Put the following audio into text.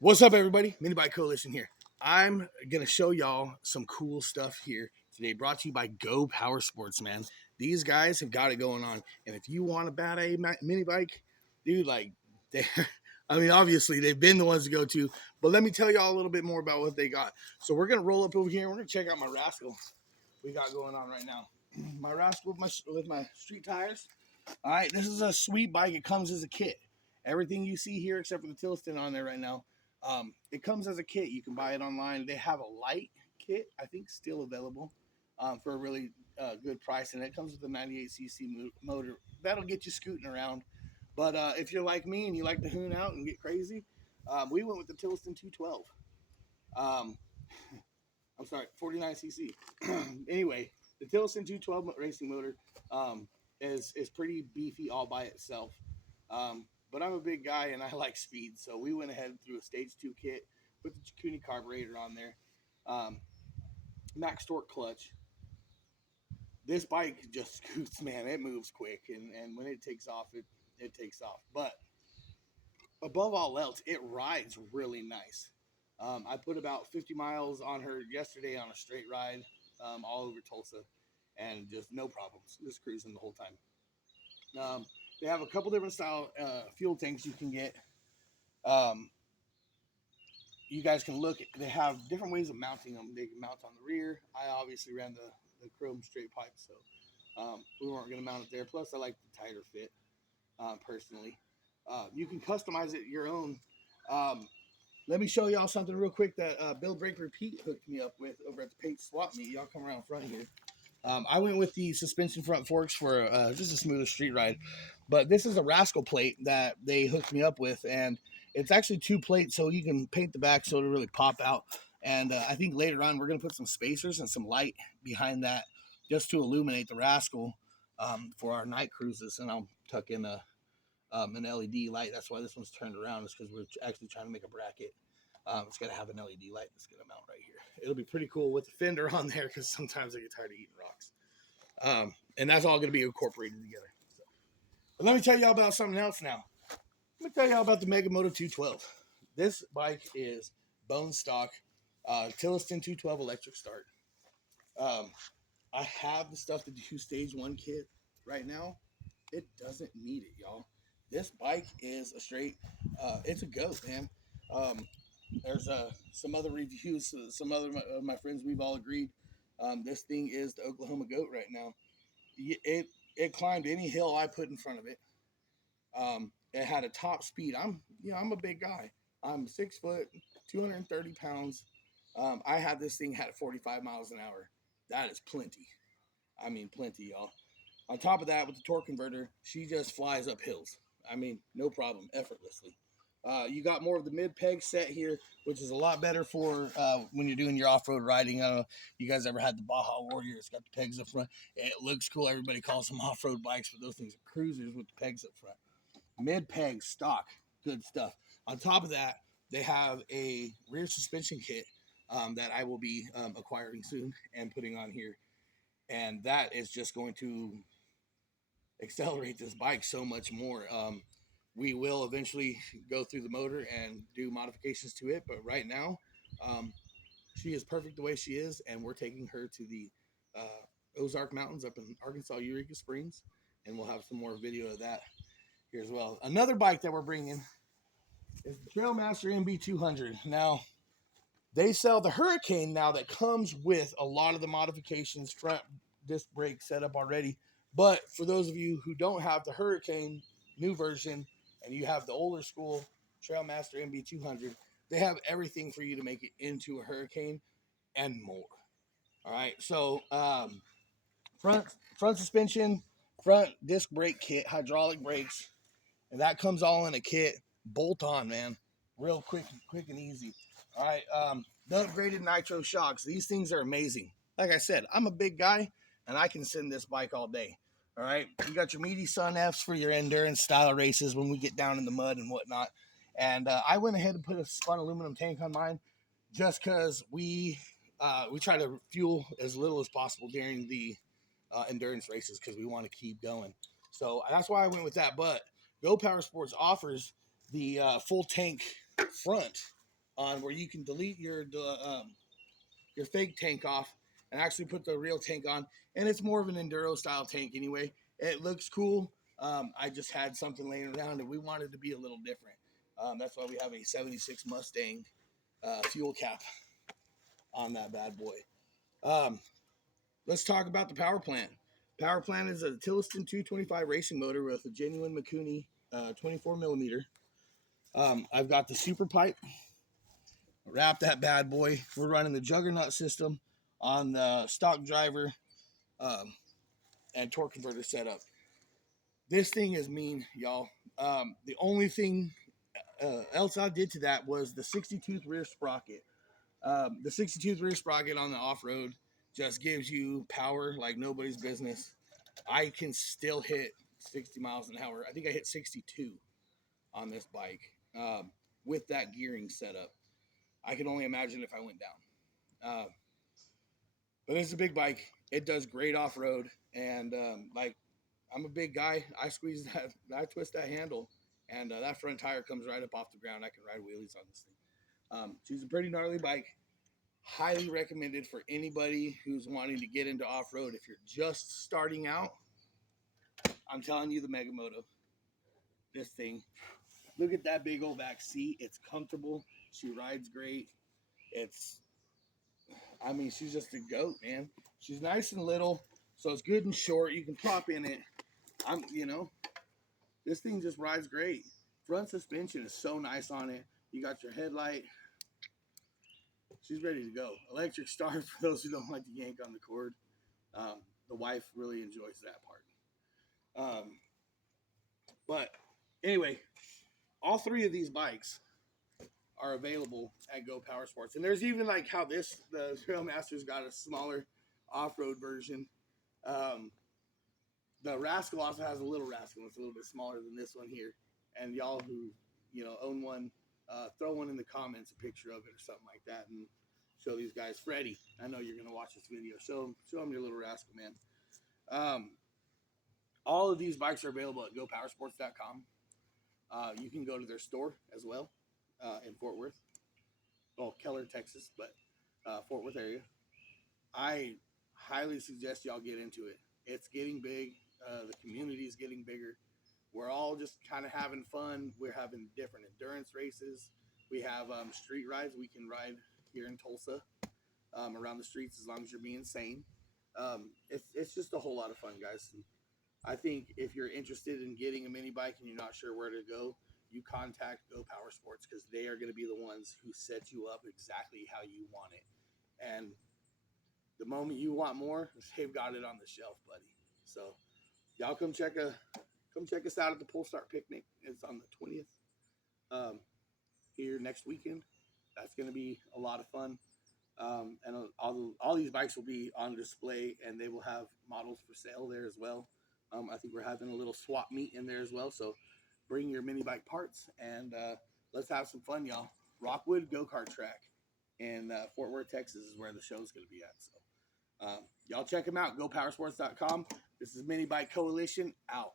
What's up, everybody? Mini Bike Coalition here. I'm gonna show y'all some cool stuff here today. Brought to you by Go Power Sports, man. These guys have got it going on, and if you want a bad A mini bike, dude, like they, I mean, obviously they've been the ones to go to, but let me tell y'all a little bit more about what they got. So we're gonna roll up over here. We're gonna check out my Rascal we got going on right now. My Rascal with my street tires. All right, this is a sweet bike. It comes as a kit. Everything you see here, except for the Tilston on there right now, it comes as a kit. You can buy it online. They have a light kit, I think, still available for a really good price, and it comes with a 98cc motor. That'll get you scooting around. But if you're like me and you like to hoon out and get crazy, we went with the Tilston 212. Um, I'm sorry, 49cc. Anyway, the Tilston 212 racing motor is pretty beefy all by itself. But I'm a big guy and I like speed, so we went ahead and threw a stage 2 kit with the Chikuni carburetor on there. Um, Max torque clutch. This bike just scoots, man. It moves quick, and when it takes off, it takes off. But above all else, it rides really nice. I put about 50 miles on her yesterday on a straight ride all over Tulsa, and just no problems. Just cruising the whole time. They have a couple different style fuel tanks you can get. Um, you guys can look. They have different ways of mounting them. They can mount on the rear. I obviously ran the chrome straight pipe, so we weren't going to mount it there. Plus, I like the tighter fit personally. You can customize it your own. Um, Let me show y'all something real quick that Bill Breaker Pete hooked me up with over at the Pate Swap Meet. Y'all come around front here. I went with the suspension front forks for just a smoother street ride, but this is a Rascal plate that they hooked me up with, and it's actually two plates, so you can paint the back so it'll really pop out. And I think later on we're gonna put some spacers and some light behind that just to illuminate the Rascal for our night cruises, and I'll tuck in an LED light. That's why this one's turned around, is because we're actually trying to make a bracket. It's got to have an LED light that's going to mount right here. It'll be pretty cool with the fender on there because sometimes I get tired of eating rocks. And that's all going to be incorporated together. So. But let me tell y'all about something else now. Let me tell y'all about the Mega Moto 212. This bike is bone stock, Tilliston 212 electric start. Um, I have the stuff to do stage 1 kit right now. It doesn't need it, y'all. This bike is a straight, it's a goat, man. Um, there's some other reviews, some other of my friends, we've all agreed this thing is the Oklahoma goat right now. It climbed any hill I put in front of it. It had a top speed. I'm a big guy. I'm 6 foot, 230 pounds. I had this thing at 45 miles an hour. That is plenty. I mean, plenty, y'all. On top of that, with the torque converter, she just flies up hills. I mean, no problem, effortlessly. You got more of the mid peg set here, which is a lot better for when you're doing your off road riding. I don't know, you guys ever had the Baja Warrior? It's got the pegs up front. It looks cool. Everybody calls them off road bikes, but those things are cruisers with the pegs up front. Mid peg stock, good stuff. On top of that, they have a rear suspension kit that I will be acquiring soon and putting on here, and that is just going to accelerate this bike so much more. We will eventually go through the motor and do modifications to it, but right now, um, she is perfect the way she is, and we're taking her to the Ozark Mountains up in Arkansas, Eureka Springs, and we'll have some more video of that here as well. Another bike that we're bringing is the Trailmaster MB200. Now, they sell the Hurricane now that comes with a lot of the modifications, front disc brake setup already. But for those of you who don't have the Hurricane new version and you have the older school Trailmaster MB200, they have everything for you to make it into a Hurricane and more. All right, so front suspension, front disc brake kit, hydraulic brakes, and that comes all in a kit. Bolt on, man, real quick and easy. All right, the upgraded nitro shocks. These things are amazing. Like I said, I'm a big guy and I can send this bike all day. All right, you got your meaty Sun Fs for your endurance style races when we get down in the mud and whatnot. And I went ahead and put a spun aluminum tank on mine just because we try to fuel as little as possible during the endurance races because we want to keep going. So that's why I went with that. But Go Power Sports offers the full tank front. on where you can delete your fake tank off and actually put the real tank on. And it's more of an enduro style tank anyway. It looks cool. I just had something laying around and we wanted to be a little different. That's why we have a 76 Mustang fuel cap on that bad boy. Let's talk about the power plant. Power plant is a Tilliston 225 racing motor with a genuine Mikuni 24 millimeter. I've got the super pipe. Wrap that bad boy. We're running the Juggernaut system on the stock driver and torque converter setup. This thing is mean, y'all. The only thing else I did to that was the 60-tooth rear sprocket. The 60-tooth rear sprocket on the off-road just gives you power like nobody's business. I can still hit 60 miles an hour. I think I hit 62 on this bike with that gearing setup. I can only imagine if I went down. But it's a big bike. It does great off-road. And like, I'm a big guy. I squeeze that, I twist that handle, and that front tire comes right up off the ground. I can ride wheelies on this thing. She's a pretty gnarly bike. Highly recommended for anybody who's wanting to get into off-road. If you're just starting out, I'm telling you, the Megamoto. This thing. Look at that big old back seat. It's comfortable. She rides great. She's just a goat, man. She's nice and little, so it's good and short. You can prop in it. This thing just rides great. Front suspension is so nice on it. You got your headlight. She's ready to go. Electric start for those who don't like to yank on the cord. The wife really enjoys that part. But anyway, all three of these bikes are available at Go Power Sports. And there's even like how the Trailmaster's got a smaller off-road version. The Rascal also has a little Rascal. It's a little bit smaller than this one here. And y'all who, own one, throw one in the comments, a picture of it or something like that, and show these guys. Freddie, I know you're going to watch this video. Show them your little Rascal, man. All of these bikes are available at gopowersports.com. You can go to their store as well in Fort Worth. Well, Keller, Texas, but Fort Worth area. I highly suggest y'all get into it. It's getting big. The community is getting bigger. We're all just kind of having fun. We're having different endurance races. We have street rides. We can ride here in Tulsa around the streets as long as you're being sane. It's just a whole lot of fun, guys. And I think if you're interested in getting a mini bike and you're not sure where to go, you contact Go Power Sports, because they are going to be the ones who set you up exactly how you want it. And the moment you want more, they've got it on the shelf, buddy. So y'all come check us out at the Pole Start Picnic. It's on the 20th here next weekend. That's going to be a lot of fun. And all these bikes will be on display, and they will have models for sale there as well. I think we're having a little swap meet in there as well. So bring your mini bike parts, and let's have some fun, y'all. Rockwood Go-Kart Track in Fort Worth, Texas is where the show's going to be at. So y'all check them out. GoPowersports.com. This is Mini Bike Coalition out.